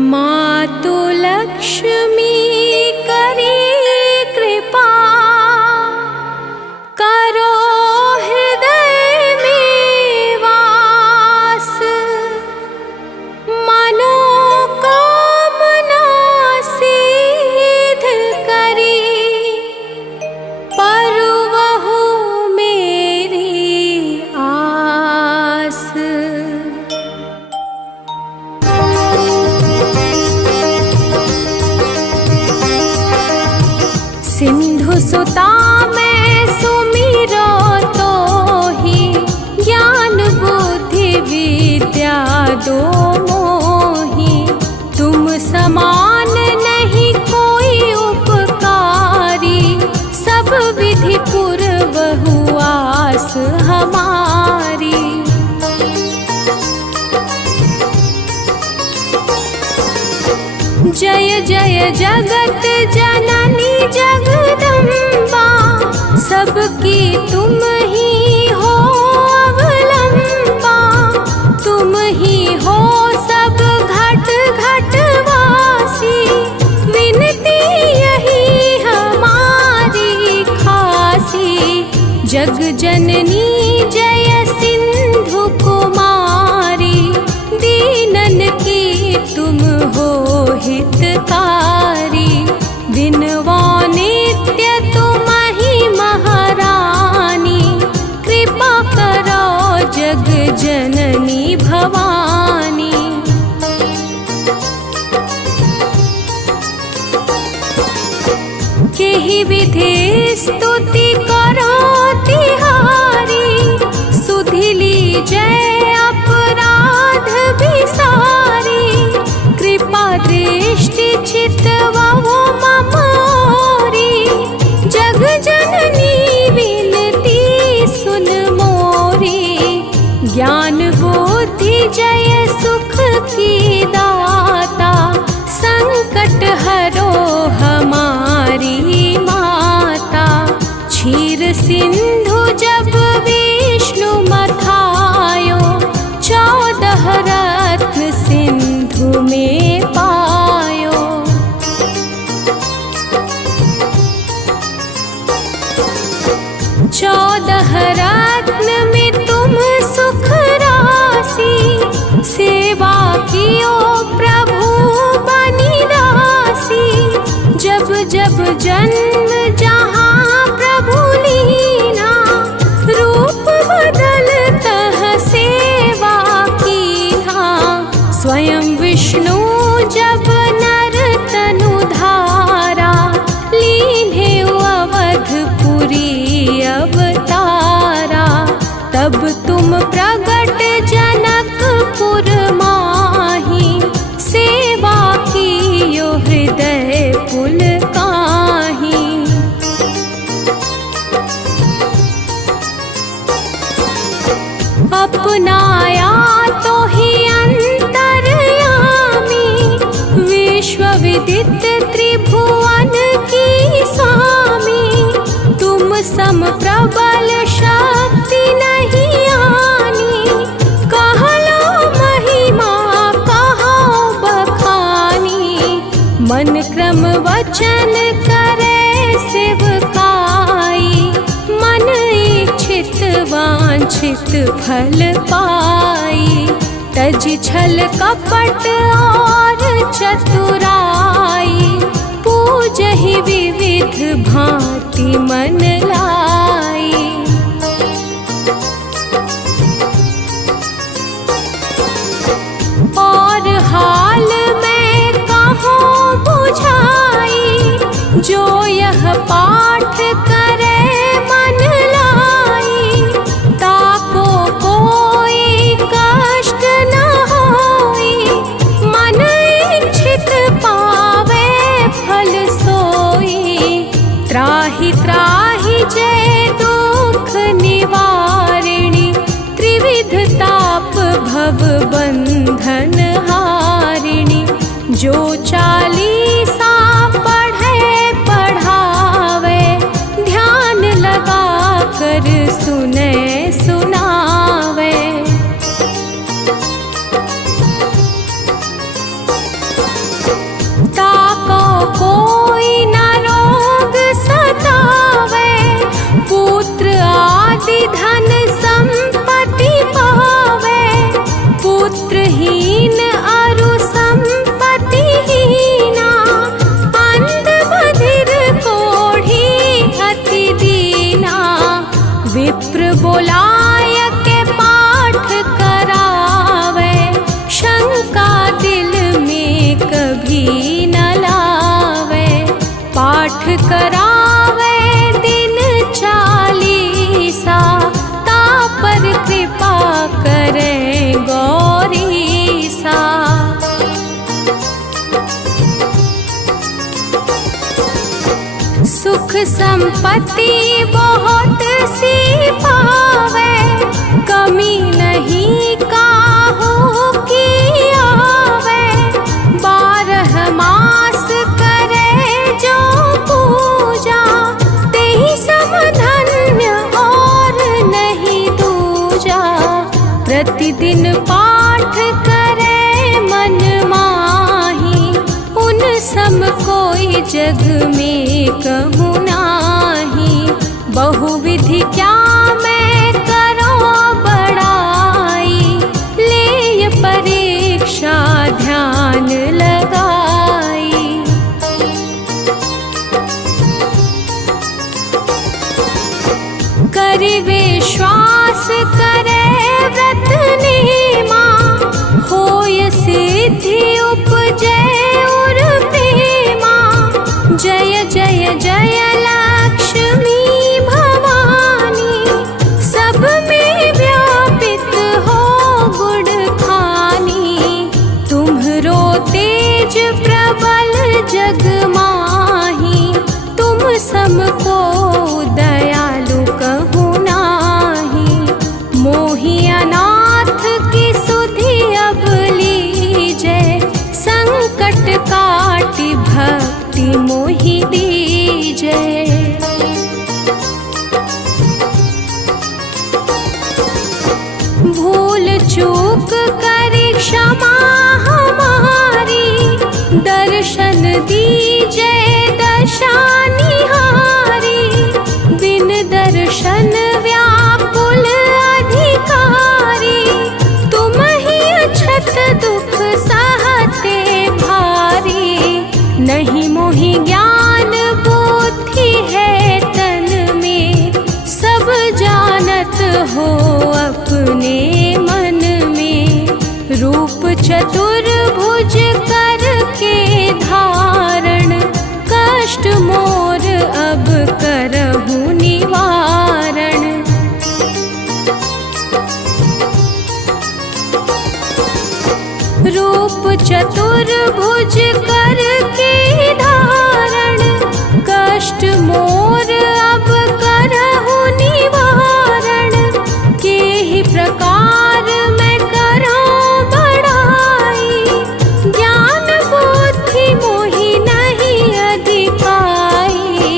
मातु लक्ष्मी करी कृपा, करो हृदय में वास। मनोकामना सिद्ध करी, परवहु मेरी आस। सिंधु सुता मैं सुमिरो तो ही, ज्ञान बुद्धि विद्या दो मोही। तुम समान नहीं कोई उपकारी, सब विधि पूर्वहु आस हमारी। जय जय जगत जननी जगदम्बा, सबकी तुम ही हो अवलंबा। तुम ही हो सब घट घट वासी, विनती यही हमारी खासी। जग जननी जय सिंधु कुमारी, दीनन की तुम हो हितकारी। विनवा नित्य तुम ही महारानी, कृपा करो जग जननी भवानी। केहि विधि स्तुति करो तिहारी, सुधिली जय अपराध विसारी। कृपा दृष्टि चितवहु मम ओरी, जग जननी विनती सुन मोरी। ज्ञान बुद्धि जय सुख की दाता, संकट हरो हमारी माता। क्षीर सिंधु जब विष्णु मथायो, 14 रत्न सिंधु में पायो। 14 रत्न में तुम सुख राशि, सेवा कियो प्रभु बनी दासी। जब जब जन्म जहाँ प्रभु लीना, रूप बदलतः सेवा कीन्हा। स्वयं विष्णु जब नर तनु धारा, लीन्हे अवधपुरी अवतारा। तब तुम प्रगट जनकपुर माही, सेवा कियो हृदय पुलकाही। अपनाया तो ही अंतर्यामी, विश्व विदित त्रिभुवन की स्वामी। तुम सम प्रबल शक्ति नहीं आनी, कहलो महिमा कहो बखानी। मन क्रम वचन करे सेवकाई, मन इच्छित वांछित फल पाई। तज छल कपट और चतुराई, पूजहि विविध भांति मन लाई। और हाल में कहो बुझाई, जो यह पाठ करे मन लाई। ताको कोई कष्ट न होई, मन इच्छित पावे फल सोई। त्राहि त्राहि जय दुख निवारिणी, त्रिविध ताप भव बंधन हारिणी। जो 40 पढ़े पढ़ावे, ध्यान लगा कर सुने सुनावे। संपत्ति बहुत सी पावे, कमी नहीं काहू की आवे। 12 मास करे जो पूजा, तेहि सम धन्य और नहीं दूजा। प्रतिदिन पाठ करे मन माही, उन सम कोई जग में कहूँ नाही। बहुविधि क्या मैं करो बड़ाई, ले परीक्षा ध्यान लगाई। करि विश्वास करे व्रत नेमा, होय सिद्धि उपजे उर प्रेमा। जय जय जय लक्ष्मी भवानी, सब में व्यापित हो गुण खानी। तुम्हरो तेज प्रबल जग माही, तुम समको दयालु कहूँ नाही। मोहि अनाथ की सुधि अब लीजे, संकट काटि भक्ति मोहि दीजे। भूल चूक करी क्षमा हमारी, दर्शन दीजे दशा निहारी। बिन दर्शन व्याकुल अधिकारी, तुम ही अछत दुख सहते भारी। नहीं मोहि ज्ञान बुद्धि है तन में, सब जानत हो अपने मन में। रूप चतुर्भुज करके धारण, कष्ट मोर अब करहु निवारण। रूप चतुर्भुज करके धारण, कष्ट मोर अब करहु निवारण। केहि प्रकार मैं करहु बड़ाई, ज्ञान बुद्धि मोहि नहीं अधिकाई।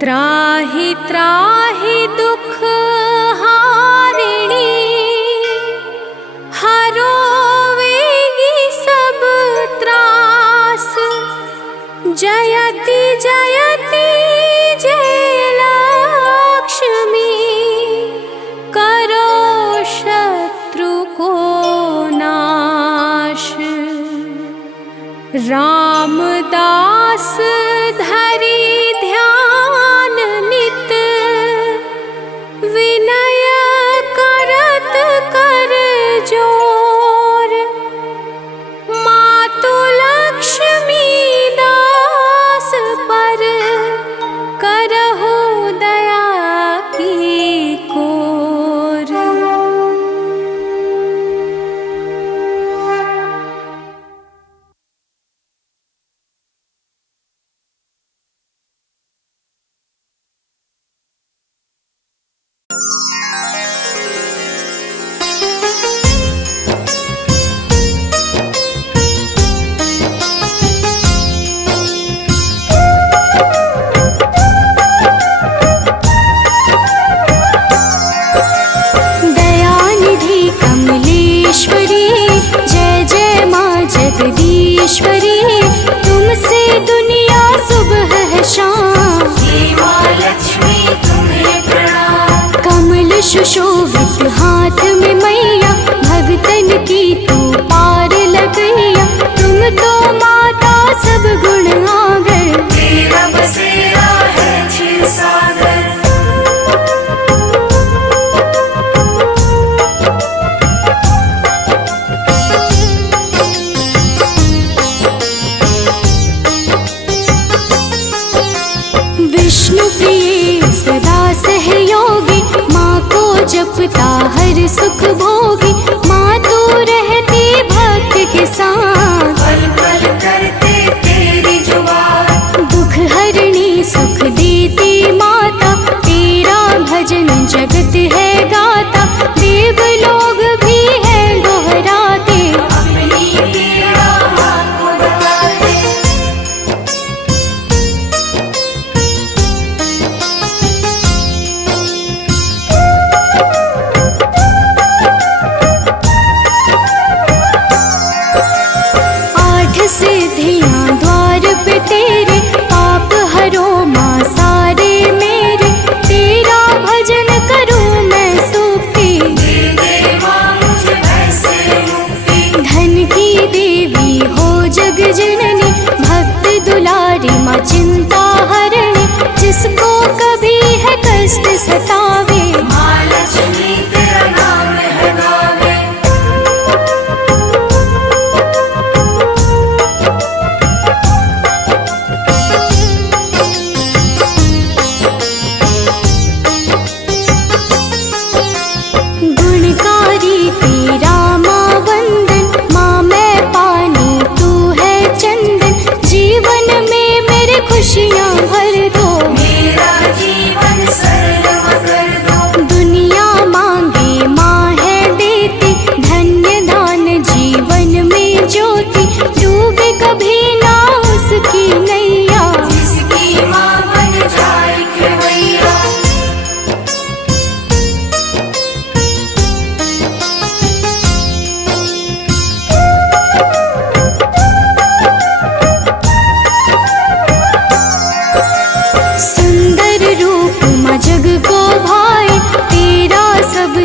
त्राहि त्राहि दुख हारिणी, हरोवेगी सब त्रास। जयति जयति जय लक्ष्मी, करो शत्रु को नाश। रामदास धरि ध्यान नित, विनय करत कर जोर। मातु लक्ष्मी दास पर, करहु दया की कोर। दयानिधि कमलेश्वरी, जय जय माँ जगदीश्वरी। तुमसे दुनिया सुबह है शाम, हे माँ लक्ष्मी तुम्हें प्रणाम। कमल सुशोभित हाथ में मैया, भगतन की तू पार लगैया। तुम तो माता सब गुण आगर, तेरा बसेरा है क्षीर सागर। विष्णु प्रिय सदा सहयोगी, माँ को जपता हर सुख भोगी। माँ तू रहती भक्त के साथ, पल पल करते तेरी जुबान। दुख हर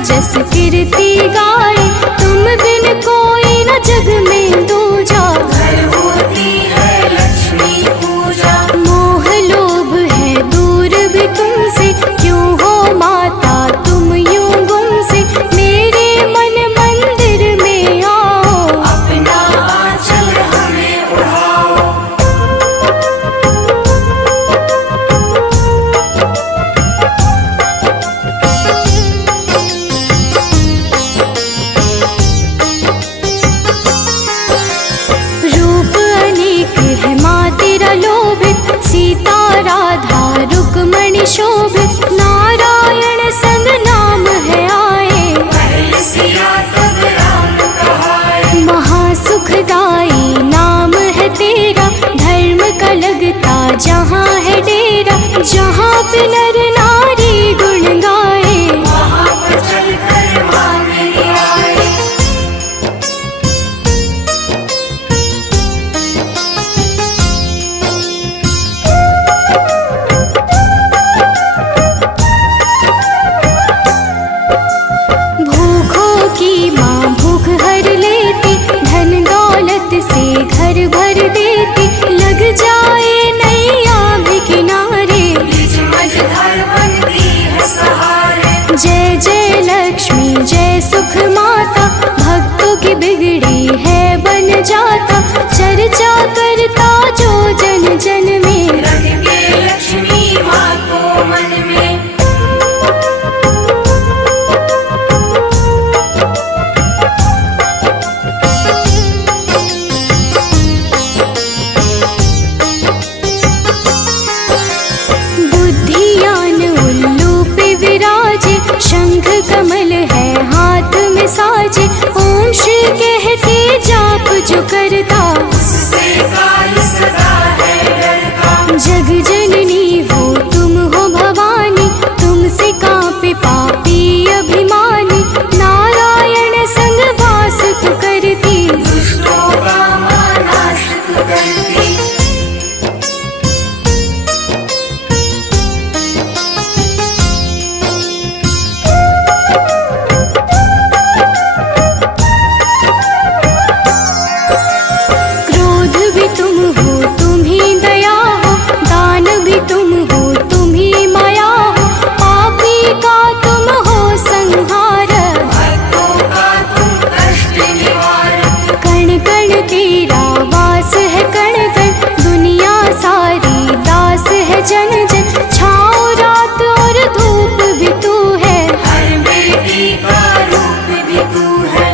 जस कीर्ति गाए, तुम बिन कोई न जग में दूजा। घर होती है लक्ष्मी पूजा, मोह लोभ है दूर भी तुमसे, क्यों हो माता तुम यूं गुमसे। मेरे मन मंदिर में आओ, अपना आंचल हमें उड़ाओ। रूप अनेक है माँ तेरा लोभित, सीता राधा रुक्मणी शोभित। नारायण संग नाम है आए, पहले सिया तब राम कहाए। महासुखदाई नाम है तेरा, धर्म का लगता जहाँ है डेरा। जहाँ पे नर नारी गुण गाए, वहाँ पर चलकर माँ मेरी आए। भूखों की माँ भूख हर लेती, धन दौलत से घर भर देती। लग जाए नैया भी किनारे, बीच मझधार बनती है सहारे। जय जय लक्ष्मी जय सुख माता, भक्तों की बिगड़ी है बन जाता। चर्चा करता जो जन जन में, रख के लक्ष्मी माँ को मन में। बुद्धियान उल्लू पे विराजे, शंख कमल है हाथ में साजे। ओम श्री कहते जाप जो करता, उससे काल सदा है डरता। जग जननी हो तुम हो भवानी, तुमसे कांपे पापी अभिमानी। नारायण संग वास तु करती, दुष्टों का माँ नाश तू करती। क्रोध भी तुम हो तुम ही दया हो, दान भी तुम हो तुम ही माया हो। पापी का तुम हो संहार, भक्तों का तुम कष्ट निवारक। कण कण तेरा वास है कण कण, दुनिया सारी दास है जन जन। छाँव रात और धूप भी तू है, हर बेटी का रूप भी तू है।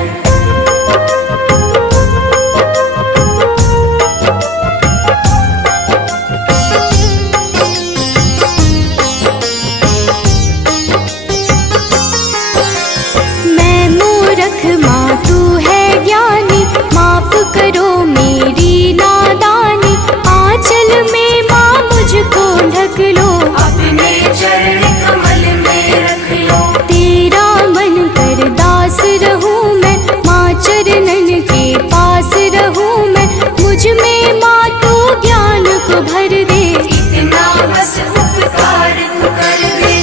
मैं मूर्ख माँ तू है ज्ञानी, माफ करो मेरी नादानी। आंचल में माँ मुझको ढक लो, अपने चरण कमल में रख लो। तेरा मन कर दास रहूं मैं, माँ चरणन के पास रहूं मैं। मुझ में माँ तू ज्ञान को भर दे, इतना बस उपकार तू कर दे।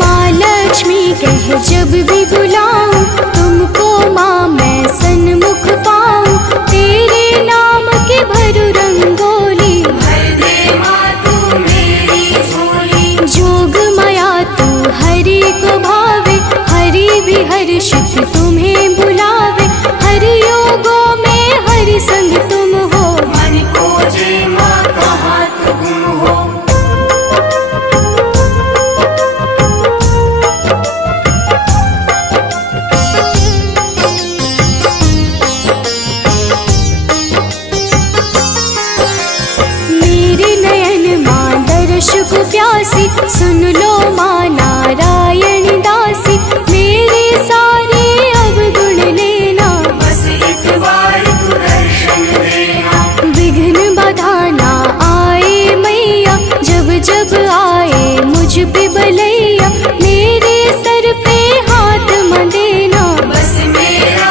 माँ लक्ष्मी कह जब भी बुलाऊं, तुमको माँ मैं सन्मुख पाऊं। तेरे नाम के भरू रंगोली, भर दे माँ तू मेरी झोली। जोग माया तू हरि को भावे, हरि भी हर्षित तुम्हें बुलावे। हरि योगों में हरि संग तुम हो, मन खोजे माँ कहाँ तू गुम हो। मेरे नयन माँ दर्श को प्यासी। सुन लो माँ नारायण दासी, मेरे सारे अवगुण लेना। बस एक बार तू दर्शन देना। विघ्न बाधा ना आए मैया, जब जब आए मुझ पे बलैया। मेरे सर पे हाथ म देना, बस मेरा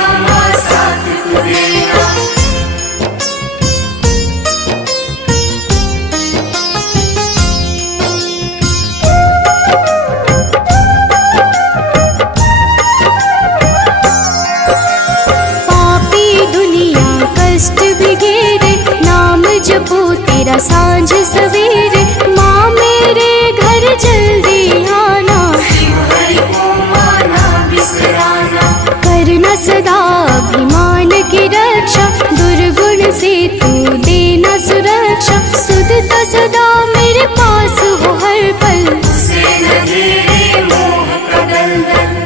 जपो तेरा सांझ सवेरे, माँ मेरे घर जल्दी आना, शिव हरि को माना बिसराना। करना सदा अभिमान की रक्षा, दुर्गुण से तू देना सुरक्षा, सुधता सदा मेरे पास हो हर पल, उसे न घेरे मोह का दलदल।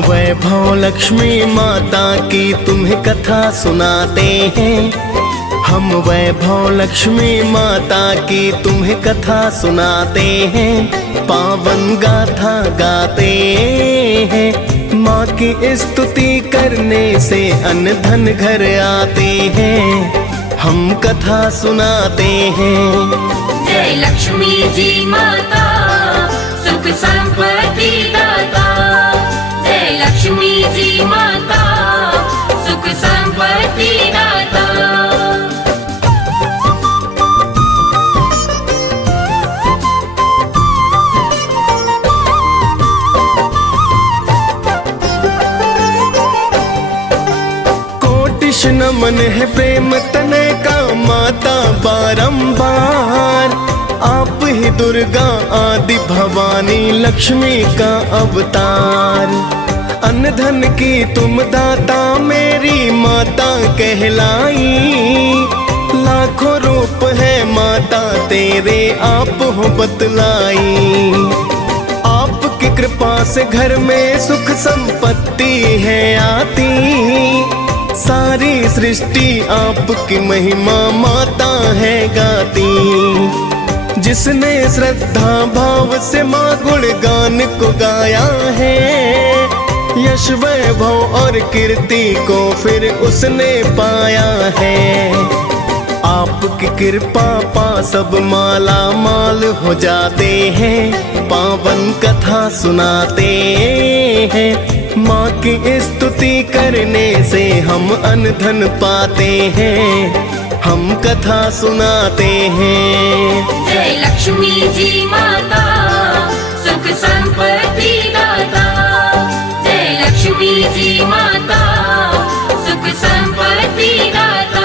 वैभव लक्ष्मी माता की तुम्हें कथा सुनाते हैं। हम वैभव लक्ष्मी माता की तुम्हें कथा सुनाते हैं। पावन गाथा गाते हैं। माँ की स्तुति करने से अन्न धन घर आते हैं। हम कथा सुनाते हैं। जय लक्ष्मी जी माता सुख संपत्ति दाता। जय लक्ष्मी जी माता सुख संपत्ति दाता। कोटिश नमन है प्रेम तने का माता बारंबार। आप ही दुर्गा आदि भवानी लक्ष्मी का अवतार। अन्न धन की तुम दाता मेरी माता कहलाई। लाखों रूप है माता तेरे आप हो बतलाई। आपकी कृपा से घर में सुख संपत्ति है आती। सारी सृष्टि आपकी महिमा माता है गाती। जिसने श्रद्धा भाव से माँ गुणगान को गाया है। यश वैभव और कीर्ति को फिर उसने पाया है। आपकी कृपा पा सब माला माल हो जाते हैं। पावन कथा सुनाते हैं। माँ की स्तुति करने से हम अन्न धन पाते हैं। हम कथा सुनाते हैं। जय लक्ष्मी जी माता सुख संपत्ति दाता। जय लक्ष्मी जी माता सुख संपत्ति दाता।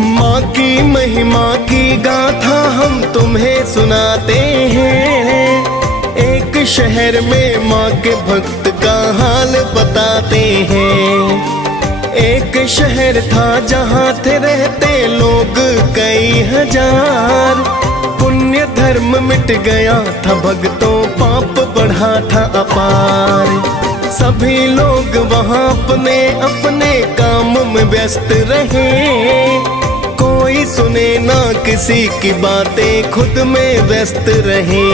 माँ की महिमा की गाथा हम तुम्हें सुनाते हैं। एक शहर में माँ के भक्त का हाल बताते हैं। एक शहर था जहाँ थे रहते लोग कई हजार। पुण्य धर्म मिट गया था भक्तों पाप बढ़ा था अपार। सभी लोग वहाँ अपने अपने काम में व्यस्त रहे। कोई सुने ना किसी की बातें खुद में व्यस्त रहे।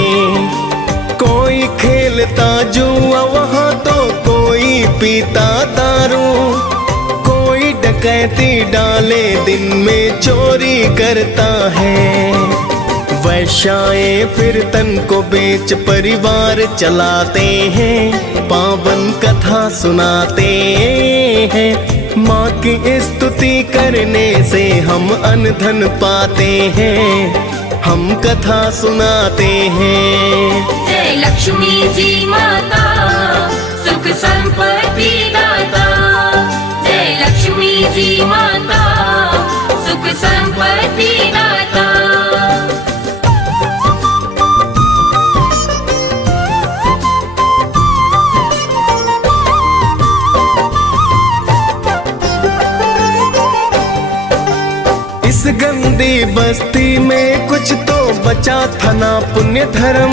कोई खेलता जुआ वहाँ तो कोई पीता दारू। कोई डकैती डाले दिन में चोरी करता है। वैश्याएं फिर तन को बेच परिवार चलाते हैं। पावन कथा सुनाते हैं। माँ की स्तुति करने से हम अन्न धन पाते हैं। हम कथा सुनाते हैं। जय लक्ष्मी जी माता सुख संपत्ति दाता। जय लक्ष्मी जी माता सुख संपत्ति दाता। इस गंदी बस्ती में कुछ तो बचा था ना पुण्य धर्म।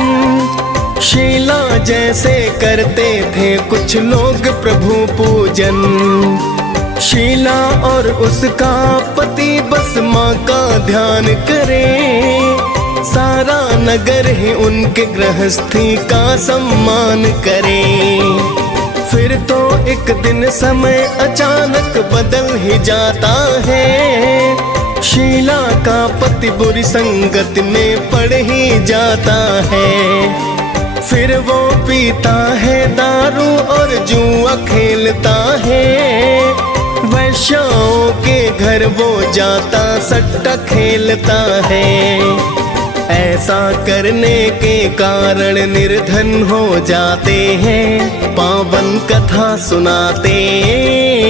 शीला जैसे करते थे कुछ लोग प्रभु पूजन। शीला और उसका पति बस माँ का ध्यान करे। सारा नगर ही उनके गृहस्थी का सम्मान करे। फिर तो एक दिन समय अचानक बदल ही जाता है। शीला का पति बुरी संगत में पड़ ही जाता है। फिर वो पीता है दारू और जुआ खेलता है। वैश्याओं के घर वो जाता सट्टा खेलता है। ऐसा करने के कारण निर्धन हो जाते हैं। पावन कथा सुनाते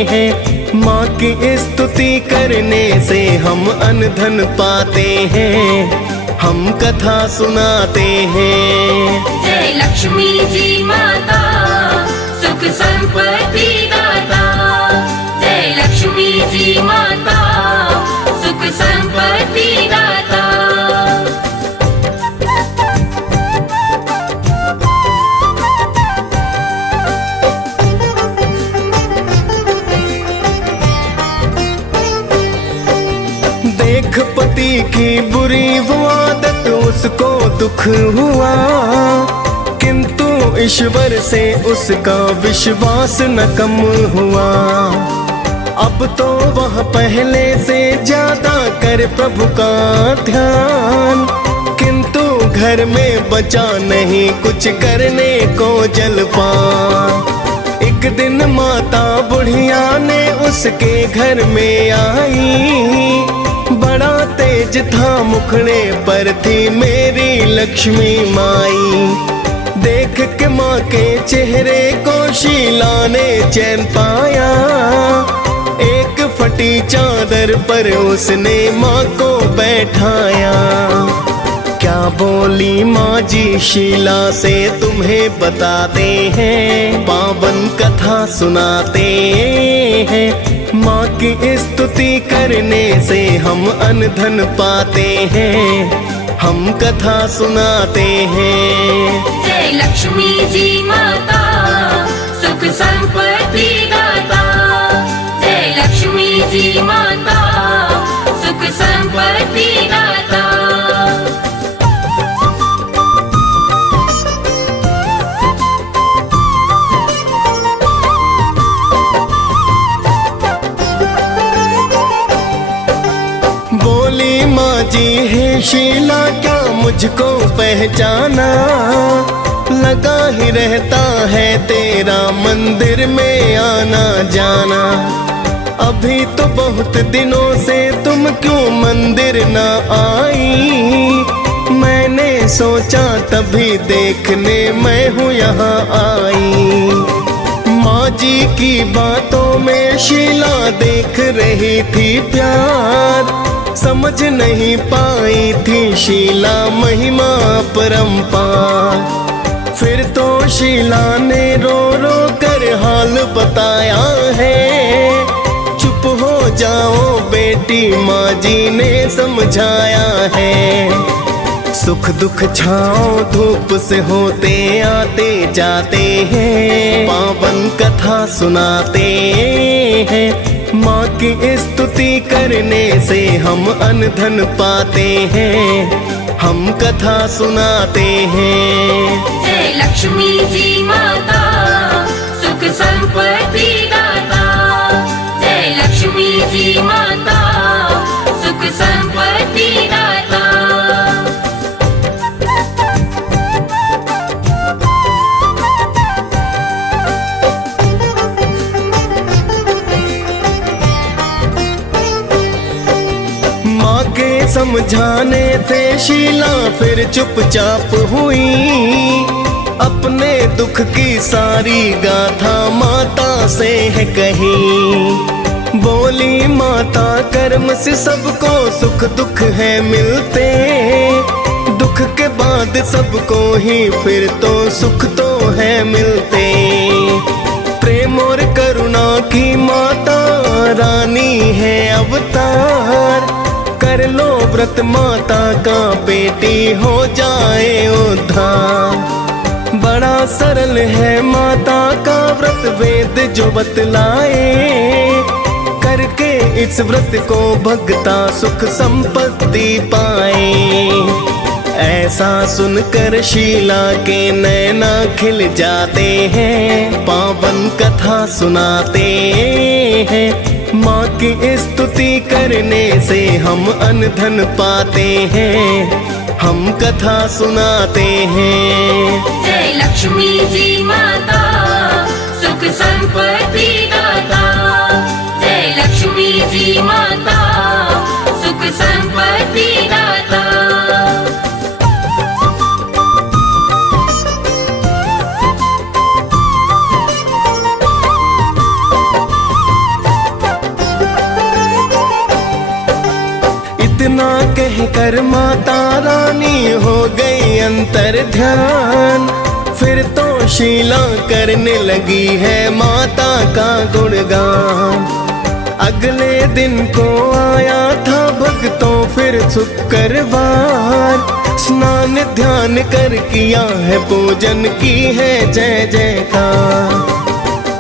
हैं। माँ की स्तुति करने से हम अन्न धन पाते हैं। हम कथा सुनाते हैं। जय लक्ष्मी जी माता सुख संपत्ति दाता। जय पति की बुरी वो आदत उसको दुख हुआ, किंतु ईश्वर से उसका विश्वास न कम हुआ। अब तो वह पहले से ज्यादा कर प्रभु का ध्यान, किंतु घर में बचा नहीं कुछ करने को जलपान। एक दिन माता बुढ़िया ने उसके घर में आई, बड़ा तेज था मुखड़े पर थी मेरी लक्ष्मी माई। देख के माँ के चेहरे को शीला ने चैन पाया, एक फटी चादर पर उसने माँ को बैठाया। क्या बोली माँ जी शीला से तुम्हें बताते हैं, पावन कथा सुनाते हैं। माँ की स्तुति करने से हम अन्न धन पाते हैं, हम कथा सुनाते हैं। जय लक्ष्मी जी माता सुख संपत्ति दाता, जय लक्ष्मी जी माता सुख संपत्ति दाता। बोली माँ जी है शीला क्या मुझको पहचाना, लगा ही रहता है तेरा मंदिर में आना जाना। अभी तो बहुत दिनों से तुम क्यों मंदिर ना आई, मैंने सोचा तभी देखने मैं हूँ यहाँ आई। माँ जी की बातों में शीला देख रही थी प्यार, समझ नहीं पाई थी शीला महिमा परंपार। फिर तो शीला ने रो रो कर हाल बताया है, चुप हो जाओ बेटी माँ जी ने समझाया है। सुख दुख छाओ धूप से होते आते जाते हैं, पावन कथा सुनाते हैं। माँ की स्तुति करने से हम अन्न धन पाते हैं, हम कथा सुनाते हैं। जय लक्ष्मी जी माता सुख संपत्ति दाता, जय लक्ष्मी जी माता सुख संपत्ति दाता। माँ के समझाने से शीला फिर चुपचाप हुई, अपने दुख की सारी गाथा माता से है कही। बोली माता कर्म से सबको सुख दुख है मिलते, दुख के बाद सबको ही फिर तो सुख तो है मिलते। प्रेम और करुणा की माता रानी है अवतार, कर लो व्रत माता का बेटी हो जाए उद्धार। बड़ा सरल है माता का व्रत वेद जो बतलाए, करके इस व्रत को भगता सुख संपत्ति पाए। ऐसा सुनकर शीला के नैना खिल जाते हैं, पावन कथा सुनाते हैं। माँ की स्तुति करने से हम अन्न धन पाते हैं, हम कथा सुनाते हैं। जय लक्ष्मी जी माता सुख संपत्ति दाता, जय लक्ष्मी जी माता सुख संपत्ति दाता। इतना कह कर माता रानी हो गई अंतर ध्यान, फिर तो शीला करने लगी है माता का गुणगान। अगले दिन को आया था भक्तों फिर शुक्रवार, स्नान ध्यान कर किया है पूजन की है जय जयकार।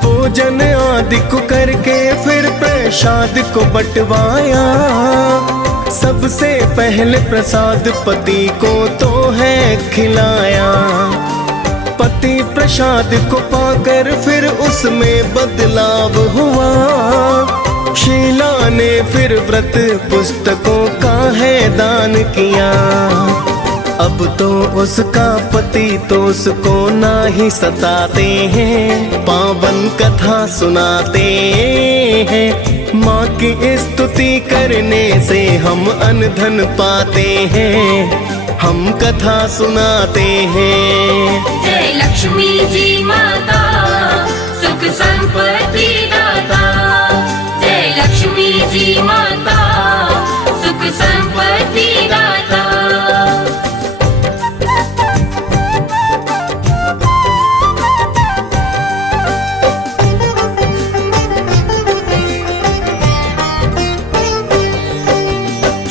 पूजन आदि को करके फिर प्रसाद को बंटवाया, सबसे पहले प्रसाद पति को तो है खिलाया। पति प्रसाद को पाकर फिर उसमें बदलाव हुआ। शीला ने फिर व्रत पुस्तकों का है दान किया। अब तो उसका पति तो उसको ना ही सताते हैं, पावन कथा सुनाते हैं। माँ की स्तुति करने से हम अनधन पाते हैं, हम कथा सुनाते हैं। जय लक्ष्मी जी माता, सुख संपत्ति दाता। जय लक्ष्मी जी माता, सुख संपत्ति दाता।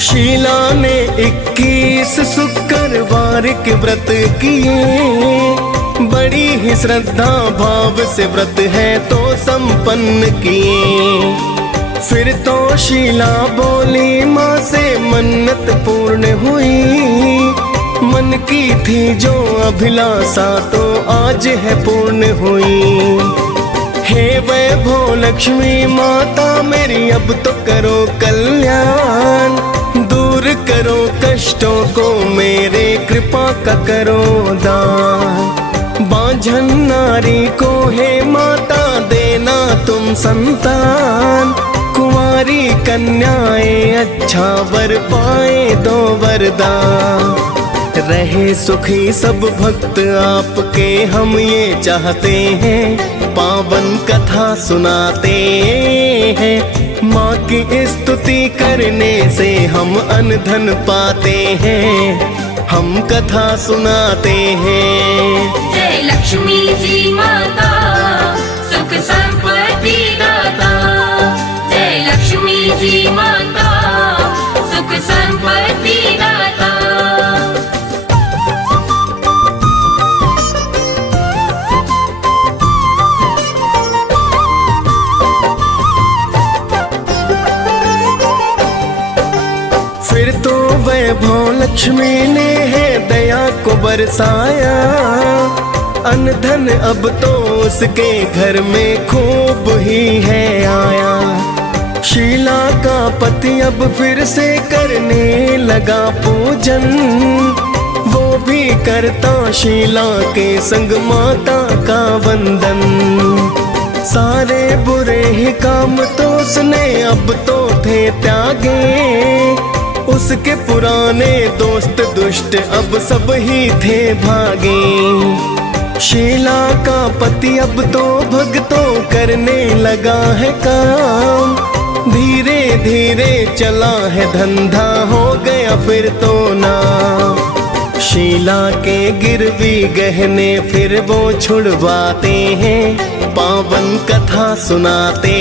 शीला ने 21 शुक्रवार के व्रत किए। बड़ी ही श्रद्धा भाव से व्रत है तो संपन्न किए। फिर तो शीला बोली माँ से मन्नत पूर्ण हुई। मन की थी जो अभिलाषा तो आज है पूर्ण हुई। हे वैभव लक्ष्मी माता मेरी अब तो करो कल्याण। दूर करो कष्टों को मेरे, कृपा का करो दान। बांझन नारी को हे माता देना तुम संतान। कुंवारी कन्याएं अच्छा वर पाए दो वरदान। रहे सुखी सब भक्त आपके हम ये चाहते हैं, पावन कथा सुनाते हैं। माँ की स्तुति करने से हम अनधन पाते हैं, हम कथा सुनाते हैं। जय लक्ष्मी जी माता, सुख संपत्ति दाता। जय लक्ष्मी जी माता, सुख संपत्ति दाता। फिर तो वैभव लक्ष्मी ने है दया को बरसाया। अनधन अब तो उसके घर में खूब ही है आया। शीला का पति अब फिर से करने लगा पूजन। वो भी करता शीला के संग माता का वंदन। सारे बुरे ही काम तो उसने अब तो थे त्यागे। उसके पुराने दोस्त दुष्ट अब सब ही थे भागे। शीला का पति अब तो भक्तों करने लगा है काम। धीरे धीरे चला है धंधा हो गया फिर तो ना। शीला के गिरवी गहने फिर वो छुड़वाते हैं, पावन कथा सुनाते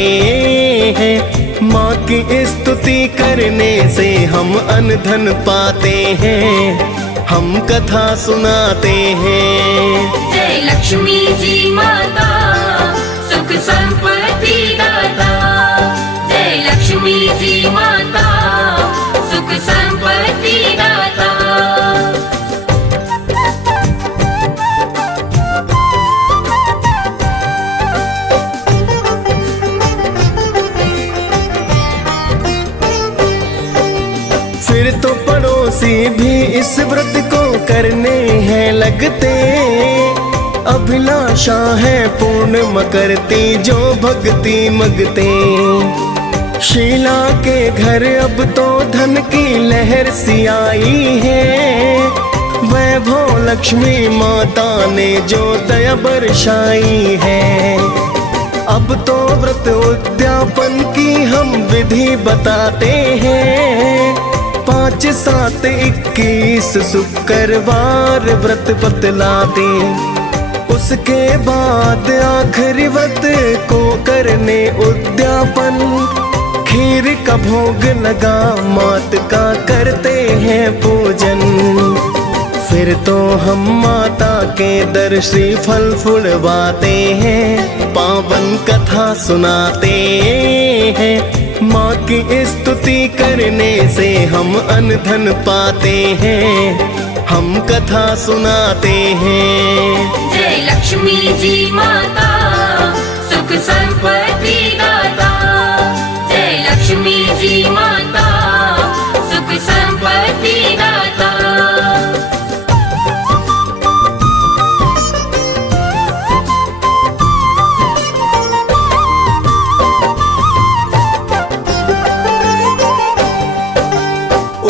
हैं। माँ की स्तुति करने से हम अनधन पाते हैं, हम कथा सुनाते हैं। जय लक्ष्मी जी माता, सुख संपत्ति दाता। जय लक्ष्मी जी माता, सुख संपत्ति दाता। फिर तो पड़ोसी भी इस व्रत को करने हैं लगते। अभिलाषा है पूर्ण मकरती जो भक्ति मगते। शीला के घर अब तो धन की लहर सी आई है। वैभव लक्ष्मी माता ने जो दया बरसाई है। अब तो व्रत उद्यापन की हम विधि बताते हैं। 5, 7, 21 शुक्रवार व्रत बतलाते। उसके बाद आखिरी व्रत को करने उद्यापन। खीर का भोग लगा मात का करते हैं पूजन। फिर तो हम माता के दर श्री फल फुलवाते हैं, पावन कथा सुनाते हैं। माँ की स्तुति करने से हम अनधन पाते हैं, हम कथा सुनाते हैं। जय लक्ष्मी जी माता सुख संपत्ति दाता। जय लक्ष्मी जी माता सुख संपत्ति दाता।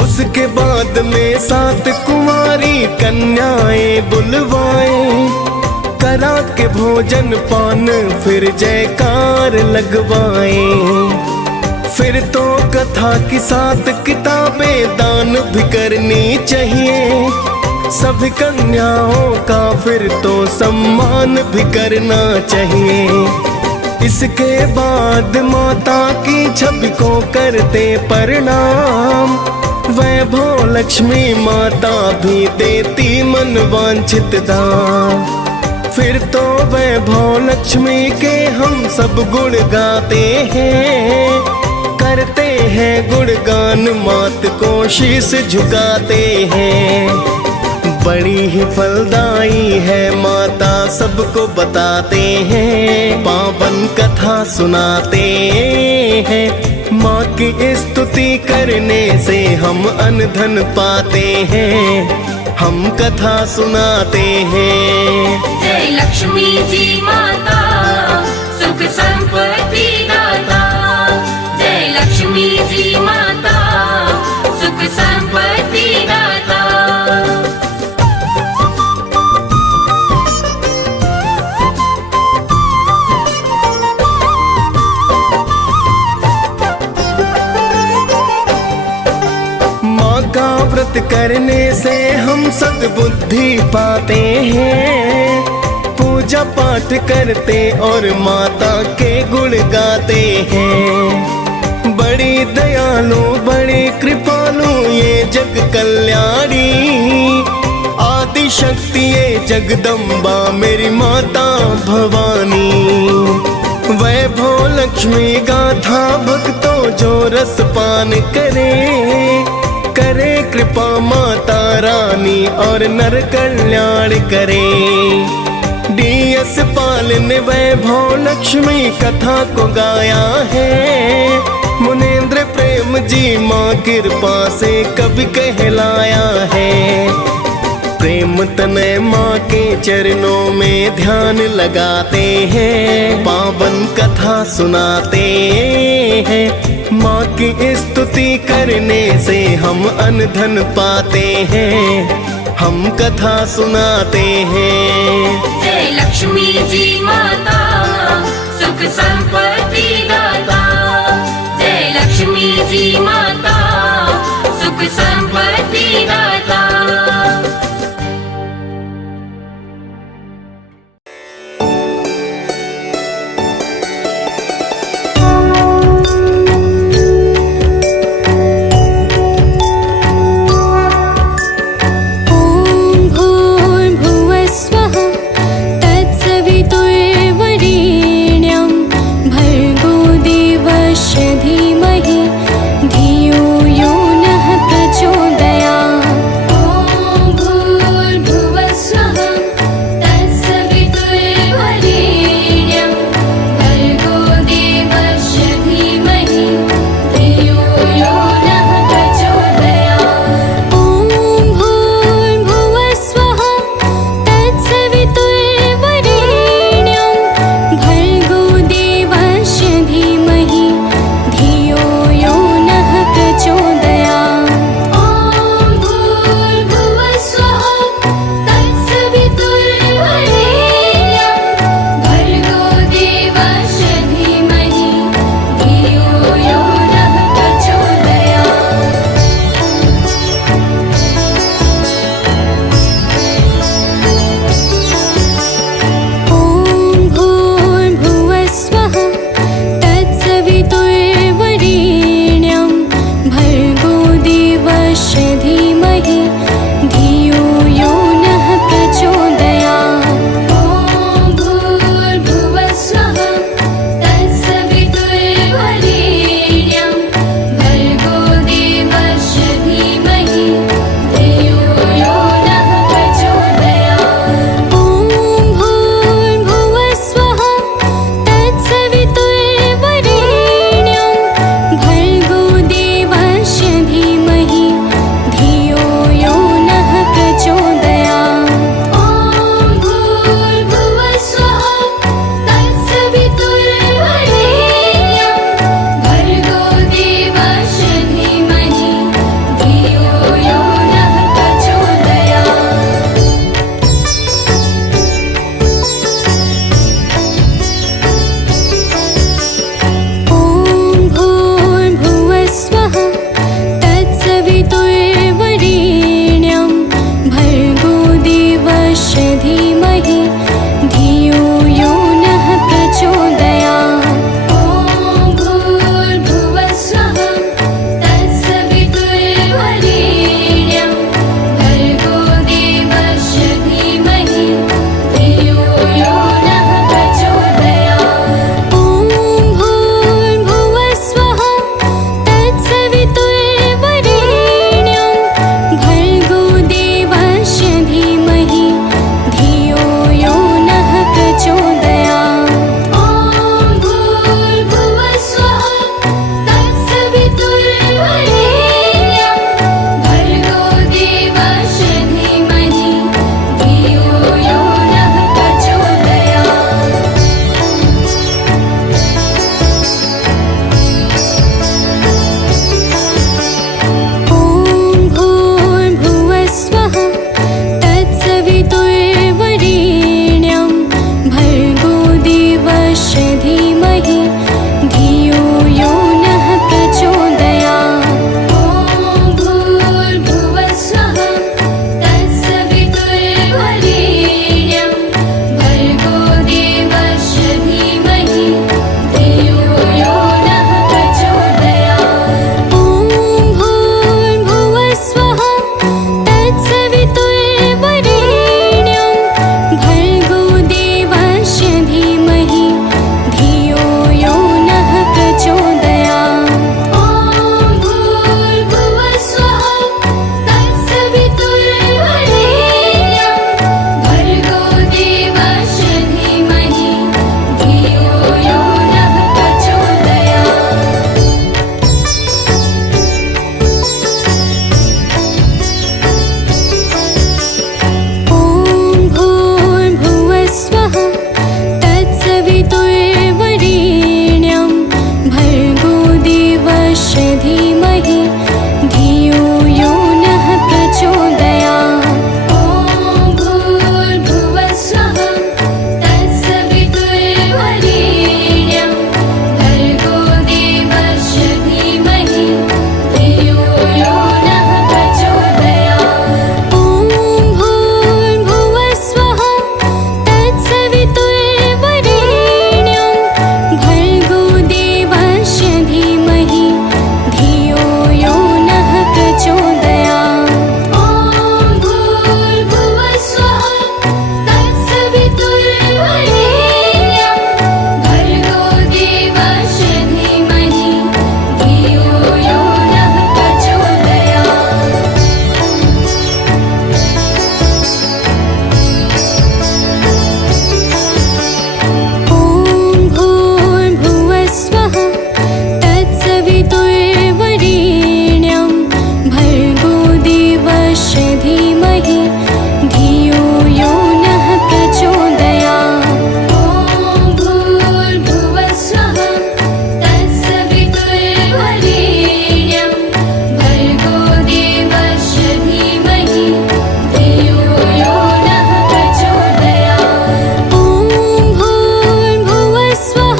उसके बाद में 7 कुंवारी कन्याएं बुलवाए, करा के भोजन पान फिर जयकार लगवाए। फिर तो कथा की 7 किताबें दान भी करनी चाहिए, सभी कन्याओं का फिर तो सम्मान भी करना चाहिए। इसके बाद माता की छवि को करते प्रणाम, वैभव लक्ष्मी माता भी देती मन वांछित दान। फिर तो वैभव लक्ष्मी के हम सब गुण गाते हैं, करते हैं गुणगान मात को शीश झुकाते हैं। बड़ी ही फलदाई है माता सबको बताते हैं, पावन कथा सुनाते हैं। माँ की स्तुति करने से हम अनधन पाते हैं, हम कथा सुनाते हैं। जय लक्ष्मी जी माता सुख संपत्ति दाता। जय लक्ष्मी जी माता सुख संपत्ति दाता। का व्रत करने से हम सद्बुद्धि पाते हैं, पूजा पाठ करते और माता के गुण गाते हैं। बड़ी दयालु बड़ी कृपालु ये जग कल्याणी, आदि शक्ति ये जगदम्बा मेरी माता भवानी। वैभव लक्ष्मी गाथा भक्तों जो रस पान करे कृपा माता रानी और नर कल्याण करे। DS पाल ने वैभव लक्ष्मी कथा को गाया है, मुनेंद्र प्रेम जी माँ कृपा से कवि कहलाया है। प्रेम तनय माँ के चरणों में ध्यान लगाते हैं, पावन कथा सुनाते हैं। माँ की स्तुति करने से हम अनधन पाते हैं, हम कथा सुनाते हैं। जय लक्ष्मी जी माता सुख संपत्ति दाता। जय लक्ष्मी जी माता सुख संपत्ति दाता। धियो धीमहि धियो यो नः प्रचोदयात्। ॐ भूर्भुवः स्वः तत्सवितुर्वरेण्यं भर्गो देवस्य धीमहि धियो यो नः प्रचोदयात्। ॐ भूर्भुवः स्वः तत्सवितुर्वरेण्यं भर्गो देवस्य धीमहि धियो यो नः प्रचोदयात्। ॐ भूर्भुवः स्वः तत्सवितुर्वरेण्यं भर्गो देवस्य धीमहि धियो यो नः प्रचोदयात्। ॐ भूर्भुवः स्वः तत्सवितुर्वरेण्यं भर्गो देवस्य धीमहि धियो यो नः प्रचोदयात्। ॐ भूर्भुवः स्वः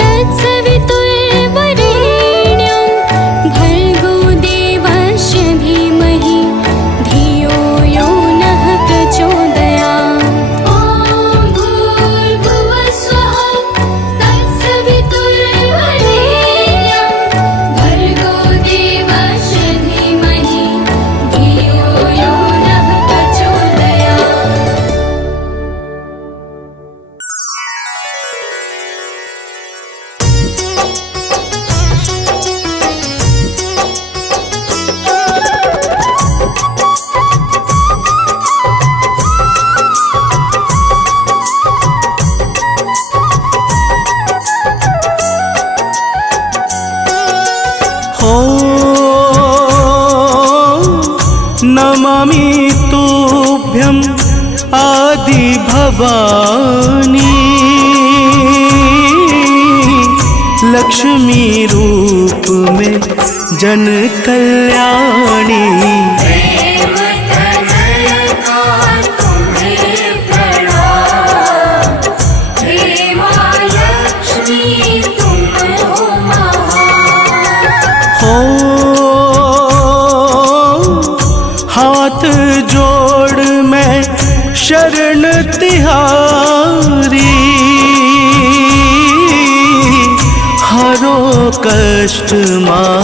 तत्सवितुर्वरेण्यं भर्गो देवस्य धीमहि धियो यो नः प्रचोदयात्। ॐ भूर्भुवः स्वः तत्सवितुर्वरेण्यं भर्गो देवस्य धीमहि धियो यो नः प्रचोदयात्। ॐ भूर्भुवः स्वः तत्सवितुर्वरेण्यं भर्गो देवस्य धीमहि धियो यो नः प्रचोदयात्। हो नमामि तुभ्यं आदि भवानी लक्ष्मी रूप में जन कल्याणी। प्रेम तनय का तुम्हें प्रणाम। हे माँ लक्ष्मी तुम हो महान। हो हाथ जोड़ मैं शरण तिहारी हरो कष्ट माँ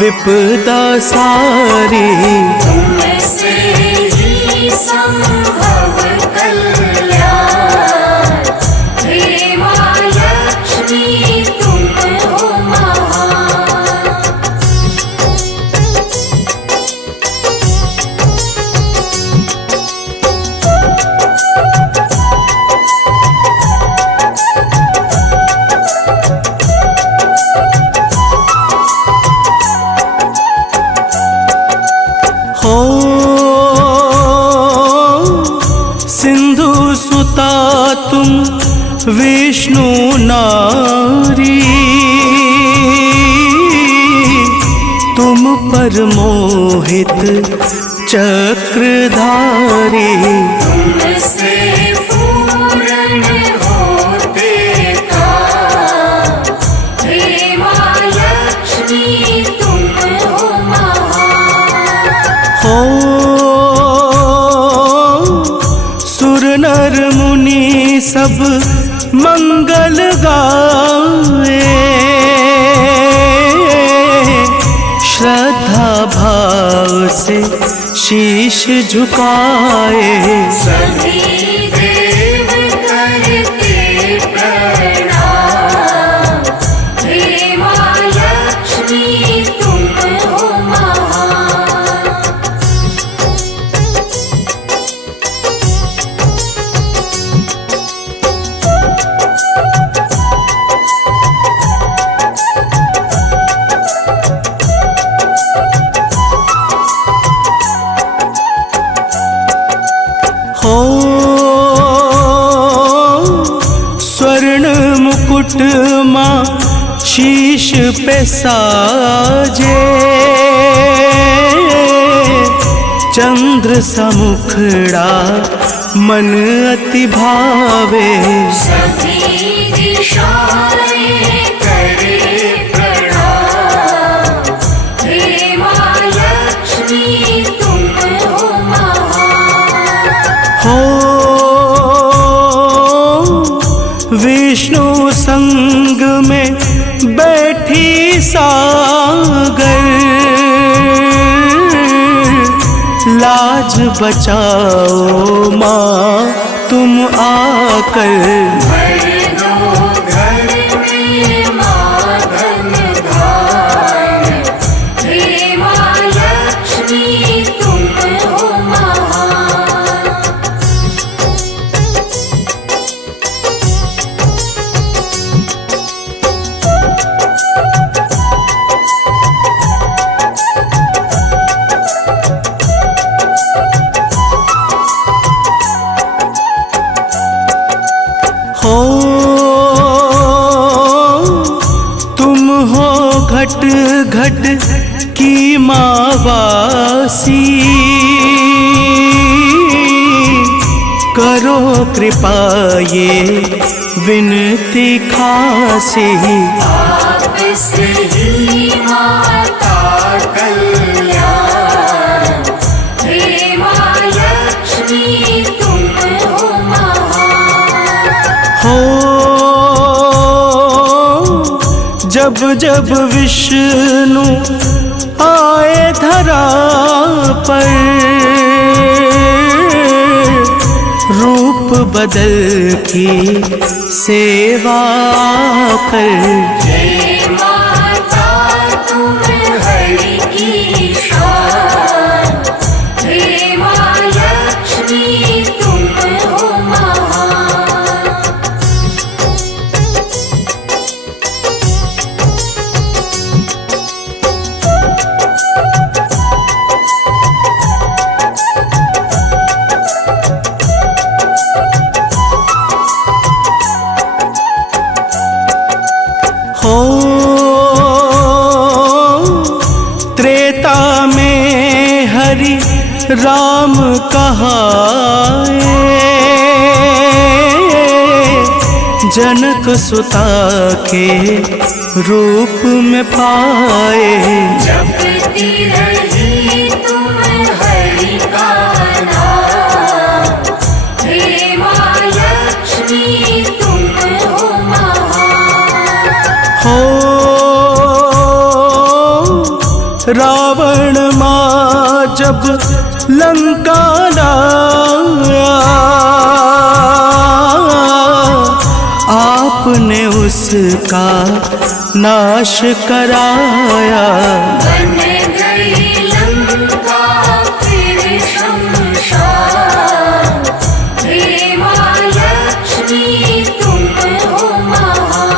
विपदा सारी। तुमसे ही संभव कल्याण। हे माँ लक्ष्मी तुम हो महान। हो सिंधु सुता तुम विष्णु नारी तुम पर मोहित चक्रधारी। तुमसे पूर्ण होते काम। हे माँ लक्ष्मी तुम हो महान। हो सुर नर मुनि सब मंगल गाए श्रद्धा भाव से शीश झुकाए। सभी देव करते प्रणाम। हे माँ लक्ष्मी तुम हो महान। हो पे साजे चंद्र सा मुखड़ा मन अति भावे। सभी दिशाएं करे प्रणाम, हे माँ लक्ष्मी तुम हो महान। हो विष्णु संग में बैठी सागर, लाज बचाओ माँ तुम आकर। भर दो घर में माँ धन धान्य, हे माँ लक्ष्मी तुम हो महान। हो तुम हो घट घट की मावासी, करो कृपा ये विनती खासी। आपसे ही माता कल्याण, हे माँ लक्ष्मी तुम हो महान। हो जब जब विष्णु आए धरा पर, रूप बदल की सेवा कर। हे माता तुम हरि की शान, हे माँ लक्ष्मी तुम हो महान। हो त्रेता में हरि राम कहाए, जनक सुता के रूप में पाए। जपती रही तुम हरि का नाम, हे माँ लक्ष्मी तुम हो महान। हो रावण माँ जब लंका लाया, आपने उसका नाश कराया। बन गई लंका फिर शमशान, हे माँ लक्ष्मी तुम हो महान।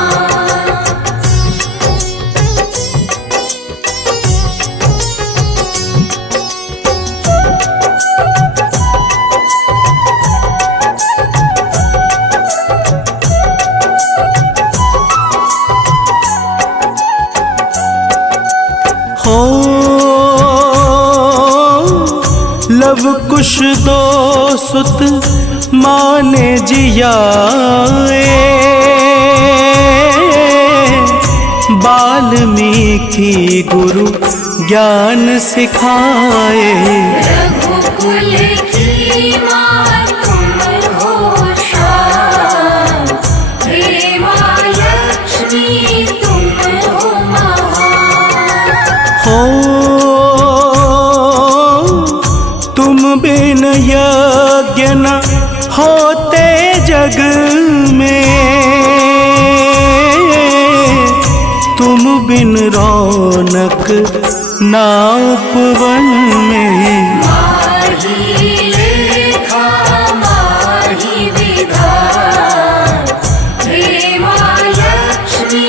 हो लव कुश दो सुत माने जियाए, वाल्मीकि गुरु ज्ञान सिखाए। रघुकुल की माँ तुम हो शान, हे माँ लक्ष्मी तुम हो महान। हो तुम बिन यज्ञ न होते जग में, तुम बिन रौनक ना उपवन में। माही लेखा माही विधान, हे माँ लक्ष्मी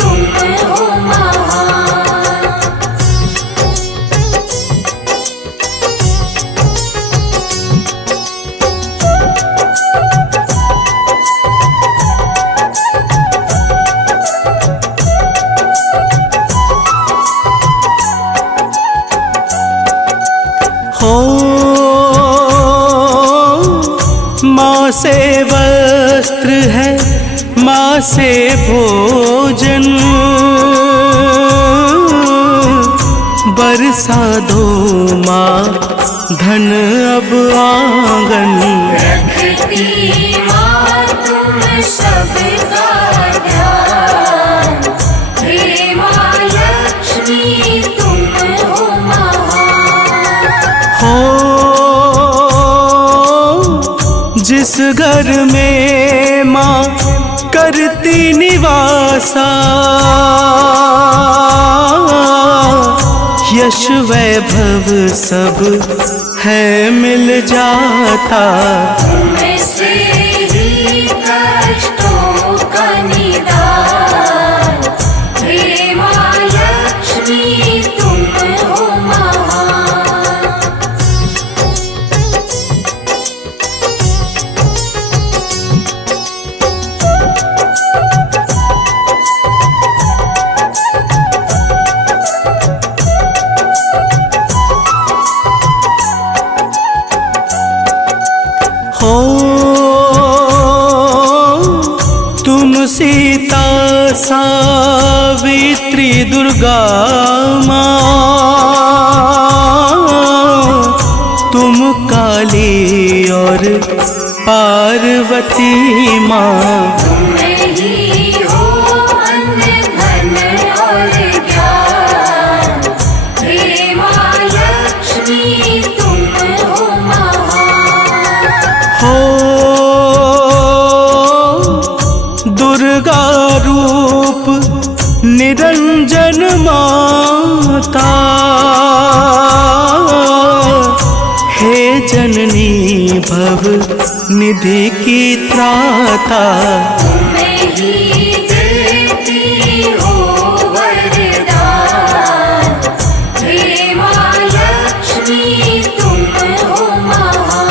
तुम हो महान। से वस्त्र है, माँ से भोजन, बरसा दो माँ धन अब आंगन। रखती माँ तुम सबका ध्यान, हे माँ लक्ष्मी तुम हो महान। हो जिस घर में माँ करती निवासा, यश वैभव सब है मिल जाता। तुमसे ही कष्टों का निदान, हे माँ लक्ष्मी तुम हो महान। हो तुम सीता सावित्री दुर्गा माँ, तुम काली और पार्वती माँ। तुम ही हो अन्न धन और ज्ञान, हे माँ लक्ष्मी तुम हो महान। हो दुर्गा रूप निरंजन माता, हे जननी भव निधि की त्राता। तुम ही देती हो वरदान, हे माँ लक्ष्मी तुम हो महान।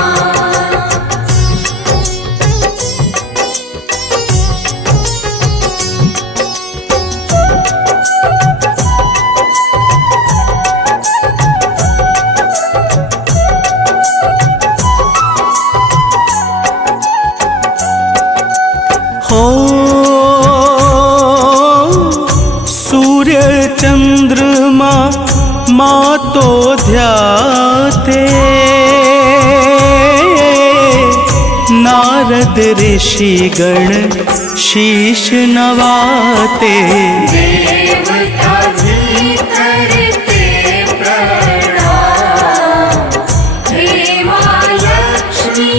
हो सूर्य चंद्रमा माँ तो ध्याते, नारद ऋषि गण शीश नवाते। देवता भी करते प्रणाम, हे माँ लक्ष्मी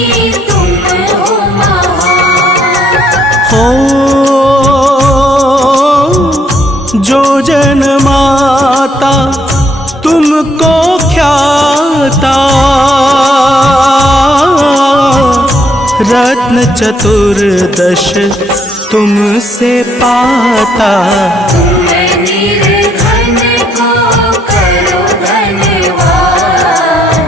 तुम हो महान। हो जो जन माता तुमको ख्याता, रत्न चतुर्दश तुमसे पाता। तुम निर्धन को करो धनवान,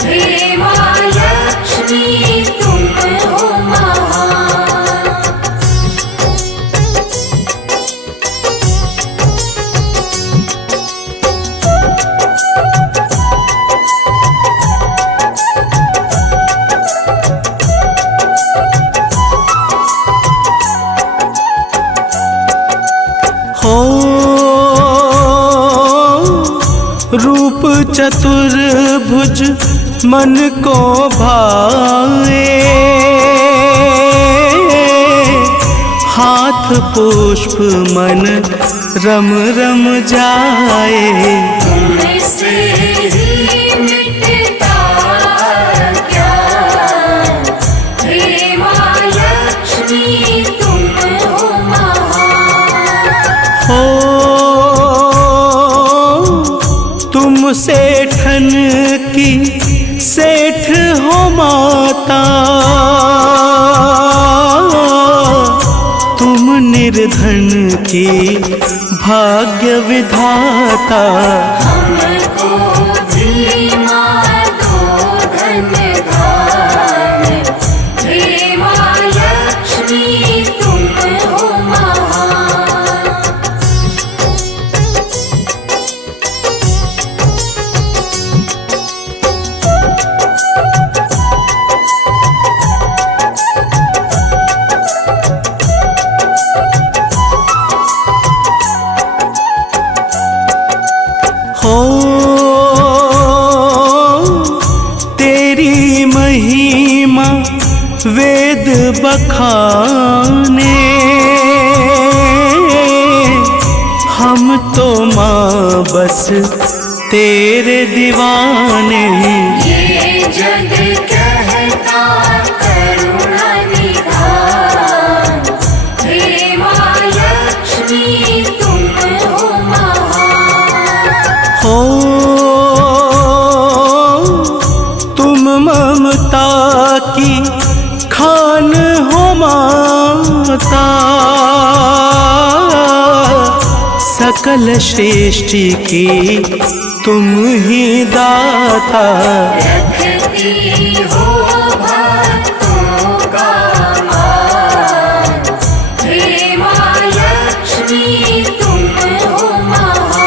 हे माँ लक्ष्मी तुम हो महान। हो रूप चतुर्भुज मन को भाए, हाथ पुष्प मन रम रम जाए। तुमसे ही मिटता ज्ञान, हे माँ लक्ष्मी तुम हो महान। हो तुम सेठन की सेठ हो माता, तुम निर्धन की भाग्य विधाता। हमको भी माँ दो धन दान, हे माँ लक्ष्मी तुम हो महान। हो तेरी महिमा वेद बखाने, हम तो माँ बस तेरे दीवाने। ये जग कहता करुणा निधान, हे माँ लक्ष्मी तुम हो महान। हो तुम ममता की खान हो माता, सकल सृष्टि की तुम ही दाता। रखती हो भक्तों का मान, हे माँ लक्ष्मी तुम हो महान।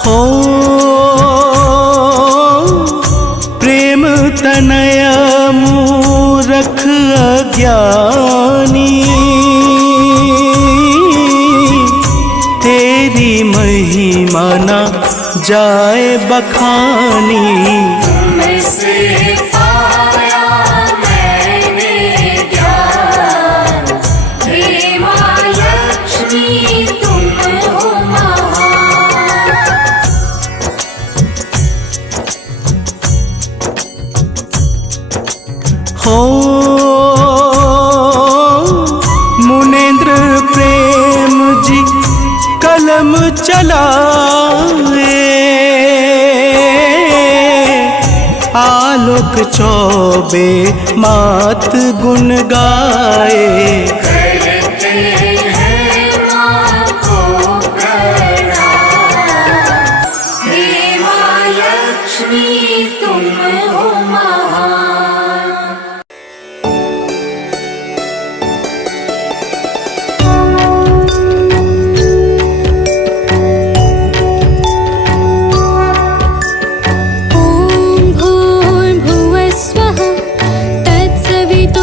हो प्रेम तनय मूरख अज्ञानी, तेरी महिमा न जाए बखानी। तुमसे पाया मैंने ज्ञान, हे माँ लक्ष्मी तुम हो महान। हो मुनेन्द्र प्रेम जी कलम चलाए, आलोक चौबे मात गुण गाए। करते हैं माँ को प्रणाम, हे माँ लक्ष्मी तुम हो महान। ॐ भूर्भुवः स्वः तत्सवितुर्वरेण्यं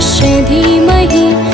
तन्नः धीमहि